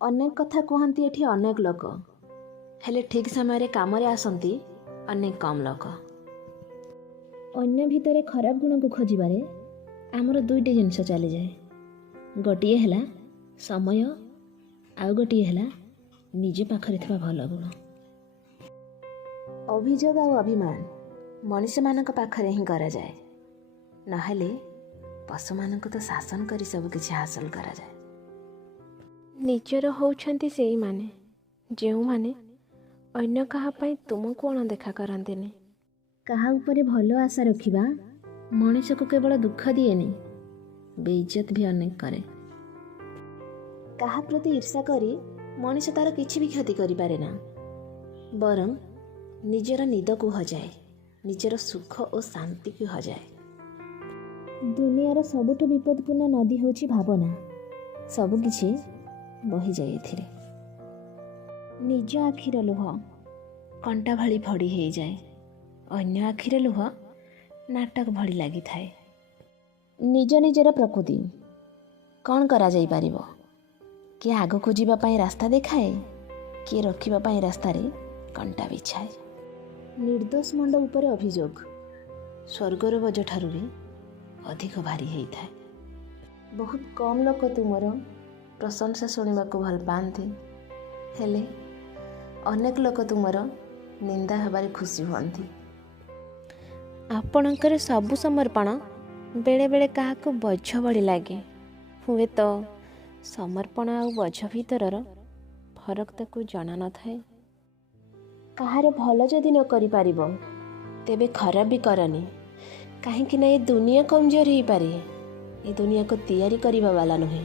ଅନେକ କଥା କୁହନ୍ତି ଏଠି ଅନେକ ଲୋକ, ହେଲେ ଠିକ୍ ସମୟରେ କାମରେ ଆସନ୍ତି ଅନେକ କମ୍ ଲୋକ। ଅନ୍ୟ ଭିତରେ ଖରାପ ଗୁଣକୁ ଖୋଜିବାରେ ଆମର ଦୁଇଟି ଜିନିଷ ଚାଲିଯାଏ। ଗୋଟିଏ ହେଲା ସମୟ, ଆଉ ଗୋଟିଏ ହେଲା ନିଜ ପାଖରେ ଥିବା ଭଲ ଗୁଣ। ଅଭିଯୋଗ ଆଉ ଅଭିମାନ ମଣିଷମାନଙ୍କ ପାଖରେ ହିଁ କରାଯାଏ, ନହେଲେ ପଶୁମାନଙ୍କୁ ତ ଶାସନ କରି ସବୁକିଛି ହାସଲ କରାଯାଏ। ନିଜର ହେଉଛନ୍ତି ସେଇମାନେ ଯେଉଁମାନେ ଅନ୍ୟ କାହା ପାଇଁ ତୁମକୁ ଅଣଦେଖା କରନ୍ତିନି। କାହା ଉପରେ ଭଲ ଆଶା ରଖିବା ମଣିଷକୁ କେବଳ ଦୁଃଖ ଦିଏନି, ବେଇଜ୍ଜତ ବି ଅନେକ କରେ। କାହା ପ୍ରତି ଈର୍ଷା କରି ମଣିଷ ତାର କିଛି ବି କ୍ଷତି କରିପାରେ ନା, ବରଂ ନିଜର ନିଦକୁ ହଜାଏ, ନିଜର ସୁଖ ଓ ଶାନ୍ତିକୁ ହଜାଏ। ଦୁନିଆର ସବୁଠୁ ବିପଦପୂର୍ଣ୍ଣ ନଦୀ ହେଉଛି ଭାବନା। ସବୁକିଛି ବହିଯାଏ ଏଥିରେ। ନିଜ ଆଖିର ଲୁହ କଣ୍ଟା ଭଳି ଫଡ଼ି ହେଇଯାଏ, ଅନ୍ୟ ଆଖିର ଲୁହ ନାଟକ ଭଳି ଲାଗିଥାଏ। ନିଜ ନିଜର ପ୍ରକୃତି କ'ଣ କରାଯାଇପାରିବ? କିଏ ଆଗକୁ ଯିବା ପାଇଁ ରାସ୍ତା ଦେଖାଏ, କିଏ ରଖିବା ପାଇଁ ରାସ୍ତାରେ କଣ୍ଟା ବିଛାଏ। ନିର୍ଦ୍ଦୋଷ ମୁଣ୍ଡ ଉପରେ ଅଭିଯୋଗ ସ୍ୱର୍ଗର ବୋଝଠାରୁ ବି ଅଧିକ ଭାରି ହେଇଥାଏ। ବହୁତ କମ୍ ଲୋକ ତୁମର ପ୍ରଶଂସା ଶୁଣିବାକୁ ଭଲ ପାଆନ୍ତି, ହେଲେ ଅନେକ ଲୋକ ତୁମର ନିନ୍ଦା ହେବାରେ ଖୁସି ହୁଅନ୍ତି। ଆପଣଙ୍କର ସବୁ ସମର୍ପଣ ବେଳେବେଳେ କାହାକୁ ବୋଝ ଭଳି ଲାଗେ। ହୁଏତ ସମର୍ପଣ ଆଉ ବୋଝ ଭିତରର ଫରକ ତାକୁ ଜଣା ନଥାଏ। କାହାର ଭଲ ଯଦି ନ କରିପାରିବ ତେବେ ଖରାପ ବି କରନି, କାହିଁକି ନା ଏ ଦୁନିଆ କମଜୋର ହେଇପାରେ, ଏ ଦୁନିଆକୁ ତିଆରି କରିବା ବାଲା ନୁହେଁ।